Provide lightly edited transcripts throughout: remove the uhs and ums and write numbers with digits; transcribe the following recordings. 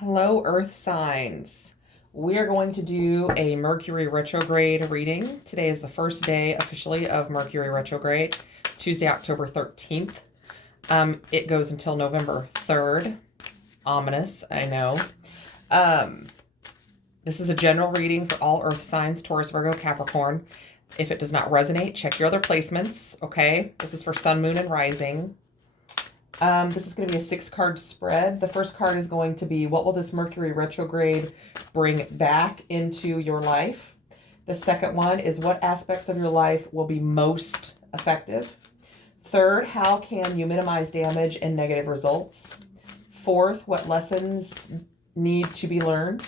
Hello, Earth signs. We are going to do a Mercury retrograde reading. Today is the first day officially of Mercury retrograde, Tuesday, October 13th. It goes until November 3rd. Ominous, I know. This is a general reading for all Earth signs, Taurus, Virgo, Capricorn. If it does not resonate, check your other placements, okay? This is for Sun, Moon, and Rising. This is going to be a 6-card spread. The first card is going to be, what will this Mercury retrograde bring back into your life? The second one is, what aspects of your life will be most effective? Third, how can you minimize damage and negative results? Fourth, what lessons need to be learned?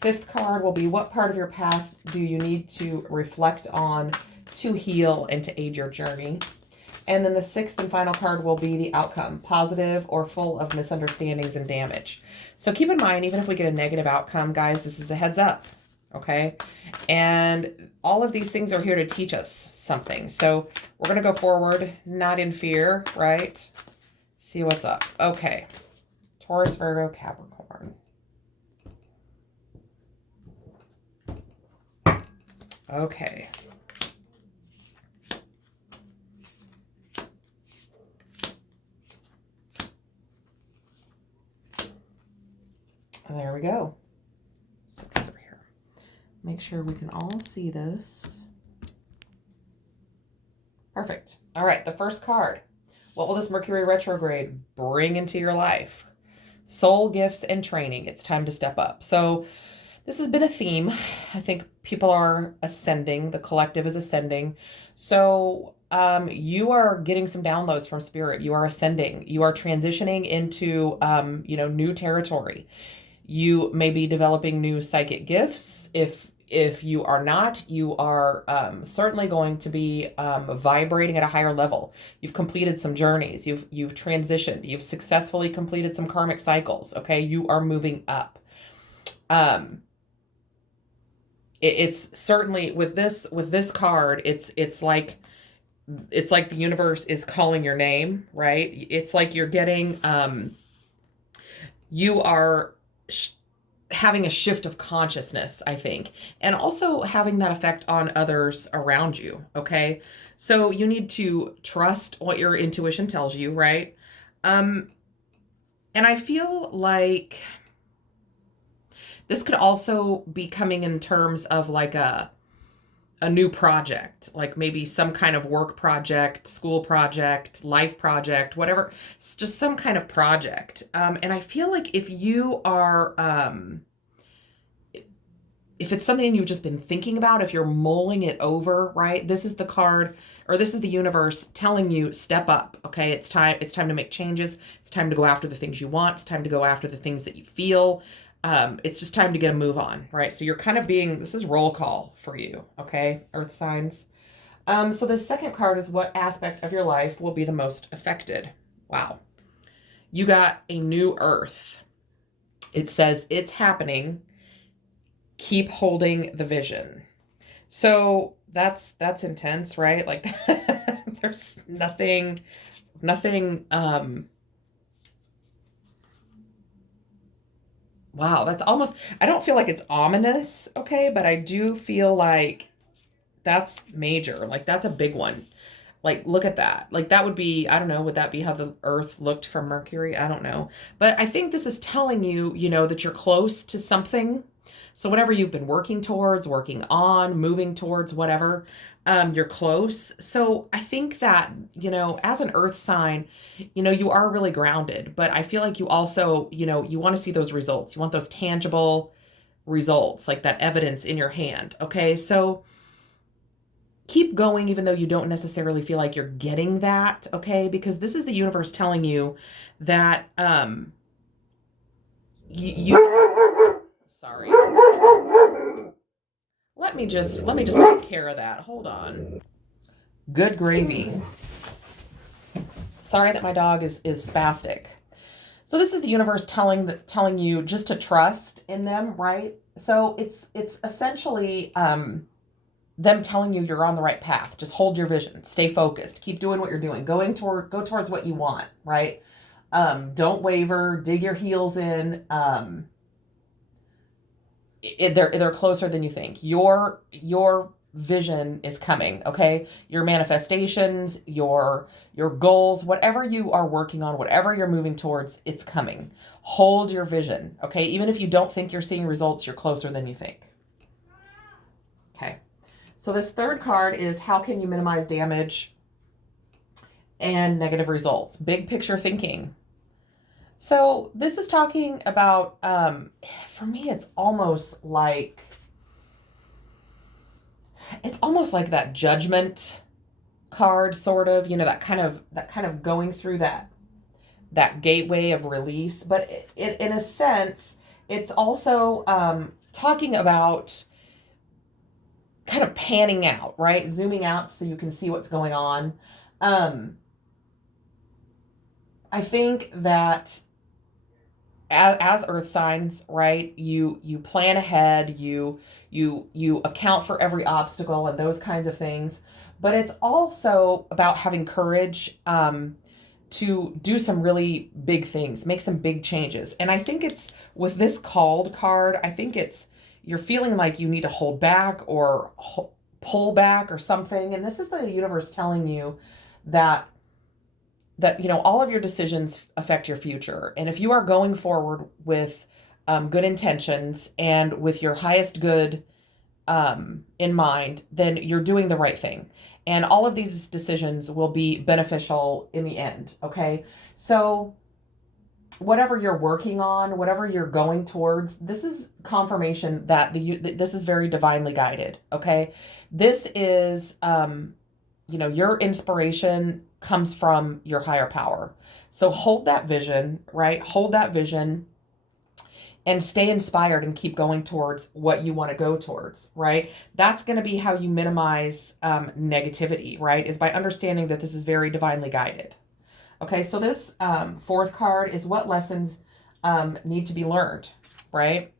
Fifth card will be, what part of your past do you need to reflect on to heal and to aid your journey? And then the sixth and final card will be the outcome, positive or full of misunderstandings and damage. So keep in mind, even if we get a negative outcome, guys, this is a heads up, okay? And all of these things are here to teach us something. So we're going to go forward, not in fear, right? See what's up. Okay. Taurus, Virgo, Capricorn. Okay. There we go. Set this over here. Make sure we can all see this. Perfect. All right, the first card. What will this Mercury retrograde bring into your life? Soul gifts and training. It's time to step up. So this has been a theme. I think people are ascending. The collective is ascending. So you are getting some downloads from spirit. You are ascending. You are transitioning into, new territory. You may be developing new psychic gifts. If you are not, you are certainly going to be vibrating at a higher level. You've completed some journeys. You've transitioned. You've successfully completed some karmic cycles. Okay, you are moving up. It's certainly with this card. It's like the universe is calling your name, right? It's like you're getting you are having a shift of consciousness, I think, and also having that effect on others around you, okay? So you need to trust what your intuition tells you, right? And I feel like this could also be coming in terms of like a new project, like maybe some kind of work project, school project, life project, whatever. It's just some kind of project. And I feel like if you are, if it's something you've just been thinking about, if you're mulling it over, right? This is the card, or this is the universe telling you, step up, okay? It's time to make changes. It's time to go after the things you want. It's time to go after the things that you feel. It's just time to get a move on, right? So you're kind of this is roll call for you, okay, Earth signs. So the second card is, what aspect of your life will be the most affected? Wow. You got a new Earth. It says it's happening. Keep holding the vision. So that's intense, right? Like there's nothing, wow, that's almost, I don't feel like it's ominous, okay, but I do feel like that's major. Like that's a big one. Like, look at that. Like that would be, I don't know, would that be how the Earth looked from Mercury? I don't know. But I think this is telling you, that you're close to something. So whatever you've been working towards, working on, moving towards, whatever, you're close. So I think that, as an Earth sign, you are really grounded, but I feel like you also, you want to see those results. You want those tangible results, like that evidence in your hand. Okay. So keep going, even though you don't necessarily feel like you're getting that. Okay. Because this is the universe telling you that, sorry. Let me just take care of that. Hold on. Good gravy. Sorry that my dog is spastic. So this is the universe telling you just to trust in them, right? So it's essentially them telling you you're on the right path. Just hold your vision, stay focused, keep doing what you're doing, go towards what you want, right? Don't waver, dig your heels in. They're closer than you think. Your vision is coming, okay? Your manifestations, your goals, whatever you are working on, whatever you're moving towards, it's coming. Hold your vision, okay? Even if you don't think you're seeing results, you're closer than you think. Okay. So this third card is how can you minimize damage and negative results? Big picture thinking. So this is talking about, for me, it's almost like that judgment card, sort of, that kind of going through that gateway of release. But in a sense, it's also talking about kind of panning out, right? Zooming out so you can see what's going on. I think that as earth signs, right, you plan ahead, you account for every obstacle and those kinds of things, but it's also about having courage to do some really big things, make some big changes. And I think it's with this called card, I think it's you're feeling like you need to hold back or pull back or something, and this is the universe telling you that all of your decisions affect your future. And if you are going forward with good intentions and with your highest good in mind, then you're doing the right thing. And all of these decisions will be beneficial in the end, okay? So whatever you're working on, whatever you're going towards, this is confirmation that this is very divinely guided, okay? This is, your inspiration comes from your higher power. So hold that vision, right? Hold that vision and stay inspired and keep going towards what you want to go towards, right? That's going to be how you minimize negativity, right? Is by understanding that this is very divinely guided. Okay, so this fourth card is what lessons need to be learned, right?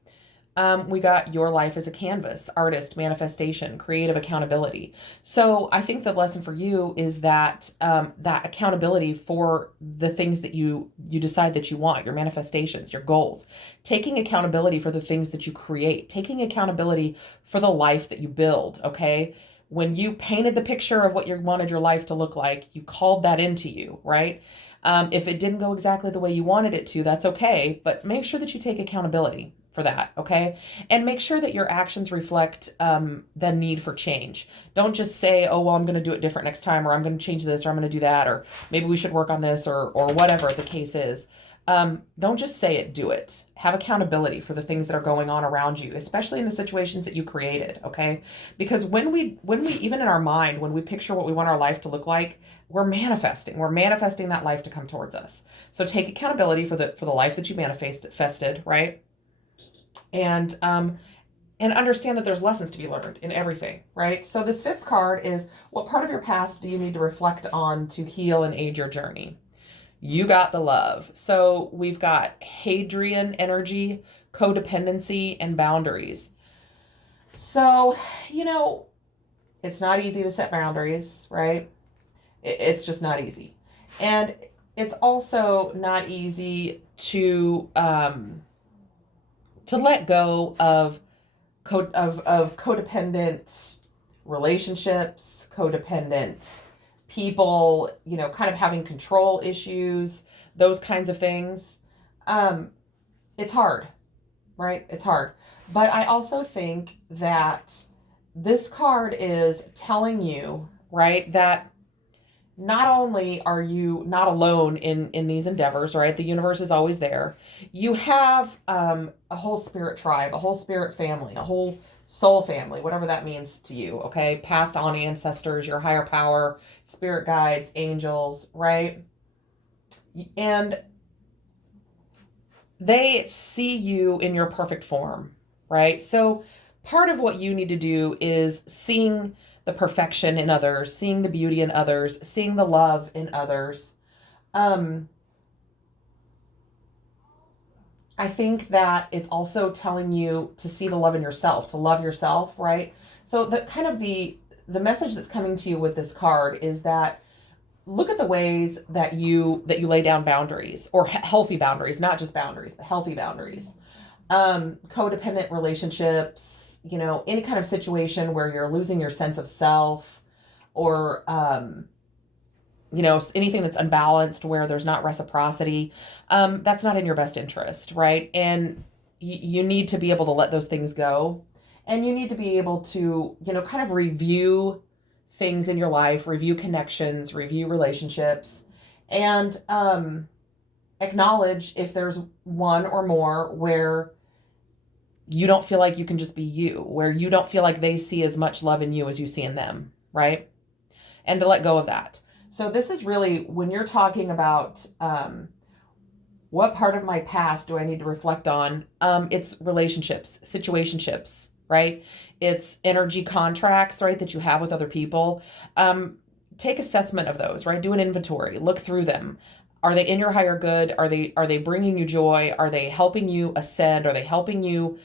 We got your life as a canvas, artist, manifestation, creative accountability. So I think the lesson for you is that that accountability for the things that you decide that you want, your manifestations, your goals, taking accountability for the things that you create, taking accountability for the life that you build, okay? When you painted the picture of what you wanted your life to look like, you called that into you, right? If it didn't go exactly the way you wanted it to, that's okay, but make sure that you take accountability for that, okay? And make sure that your actions reflect the need for change. Don't just say, oh, well, I'm going to do it different next time, or I'm going to change this, or I'm going to do that, or maybe we should work on this, or whatever the case is. Don't just say it, do it. Have accountability for the things that are going on around you, especially in the situations that you created, okay? Because when we even in our mind, when we picture what we want our life to look like, we're manifesting that life to come towards us. So take accountability for the life that you manifested, right? And understand that there's lessons to be learned in everything, right? So this fifth card is what part of your past do you need to reflect on to heal and aid your journey? You got the love. So we've got Hadrian energy, codependency, and boundaries. So, it's not easy to set boundaries, right? It's just not easy. And it's also not easy to let go of codependent relationships, codependent people, kind of having control issues, those kinds of things. It's hard, right? It's hard. But I also think that this card is telling you, right, that not only are you not alone in these endeavors, right? The universe is always there. You have a whole spirit tribe, a whole spirit family, a whole soul family, whatever that means to you, okay? Passed on ancestors, your higher power, spirit guides, angels, right? And they see you in your perfect form, right? So part of what you need to do is seeing the perfection in others, seeing the beauty in others, seeing the love in others. I think that it's also telling you to see the love in yourself, to love yourself, right? So the message that's coming to you with this card is that look at the ways that you lay down boundaries, or healthy boundaries, not just boundaries, but healthy boundaries. Codependent relationships, you know, any kind of situation where you're losing your sense of self, or you know, anything that's unbalanced where there's not reciprocity, that's not in your best interest, right? And you need to be able to let those things go. And you need to be able to, you know, kind of review things in your life, review connections, review relationships, and acknowledge if there's one or more where you don't feel like you can just be you, where you don't feel like they see as much love in you as you see in them, right? And to let go of that. So this is really, when you're talking about what part of my past do I need to reflect on, it's relationships, situationships, right? It's energy contracts, right, that you have with other people. Take assessment of those, right? Do an inventory, look through them. Are they in your higher good? Are they bringing you joy? Are they helping you ascend? Are they helping you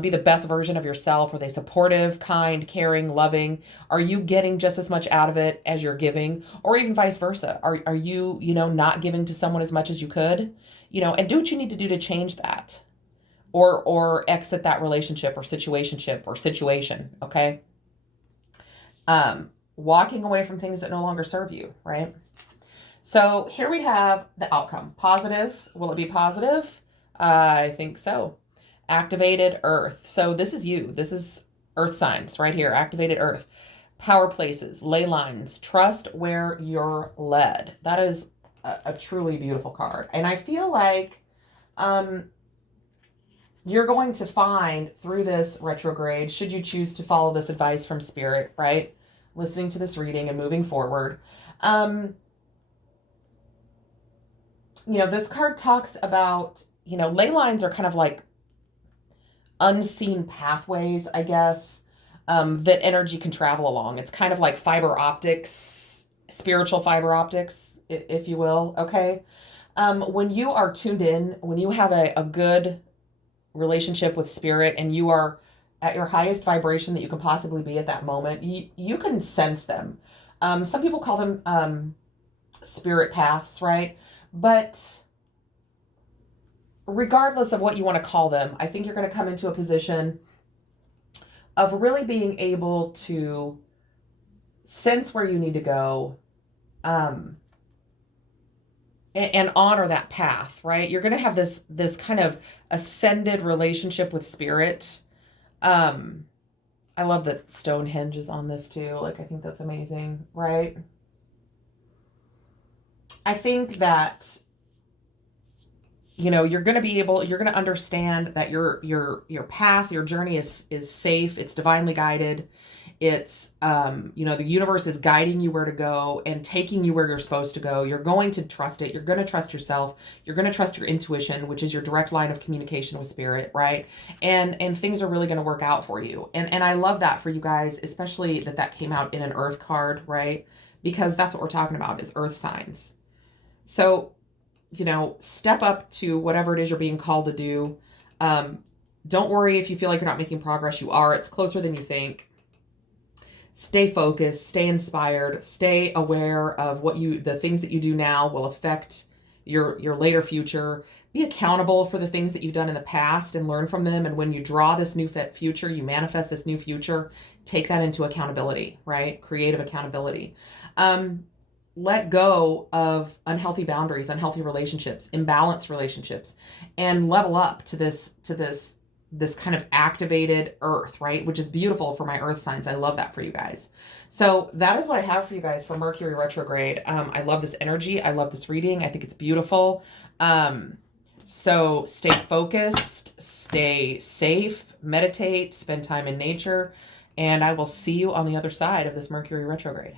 be the best version of yourself? Are they supportive, kind, caring, loving? Are you getting just as much out of it as you're giving? Or even vice versa? Are you, you know, not giving to someone as much as you could? You know, and do what you need to do to change that. Or exit that relationship or situationship or situation, okay? Walking away from things that no longer serve you, right? So here we have the outcome. Positive. Will it be positive? I think so. Activated Earth. So this is you. This is Earth signs right here. Activated Earth. Power places, ley lines, trust where you're led. That is a truly beautiful card. And I feel like you're going to find through this retrograde, should you choose to follow this advice from Spirit, right? Listening to this reading and moving forward. You know, this card talks about, you know, ley lines are kind of like unseen pathways, I guess, that energy can travel along. It's kind of like fiber optics, spiritual fiber optics, if you will, okay? When you are tuned in, when you have a good relationship with Spirit and you are at your highest vibration that you can possibly be at that moment, you can sense them. Some people call them spirit paths, right? But regardless of what you want to call them, I think you're going to come into a position of really being able to sense where you need to go, and honor that path, right? You're going to have this kind of ascended relationship with Spirit. I love that Stonehenge is on this too. Like, I think that's amazing, right? I think that, you know, you're going to understand that your path, your journey is safe. It's divinely guided. It's, you know, the universe is guiding you where to go and taking you where you're supposed to go. You're going to trust it. You're going to trust yourself. You're going to trust your intuition, which is your direct line of communication with Spirit, right? And things are really going to work out for you. And I love that for you guys, especially that came out in an Earth card, right? Because that's what we're talking about, is Earth signs. So, you know, step up to whatever it is you're being called to do. Don't worry if you feel like you're not making progress. You are. It's closer than you think. Stay focused, stay inspired, stay aware of the things that you do now will affect your later future. Be accountable for the things that you've done in the past and learn from them. And when you draw this new future, you manifest this new future, take that into accountability, right? Creative accountability. Let go of unhealthy boundaries, unhealthy relationships, imbalanced relationships, and level up to this kind of activated Earth, right? Which is beautiful for my Earth signs. I love that for you guys. So that is what I have for you guys for Mercury retrograde. I love this energy. I love this reading. I think it's beautiful. So stay focused, stay safe, meditate, spend time in nature, and I will see you on the other side of this Mercury retrograde.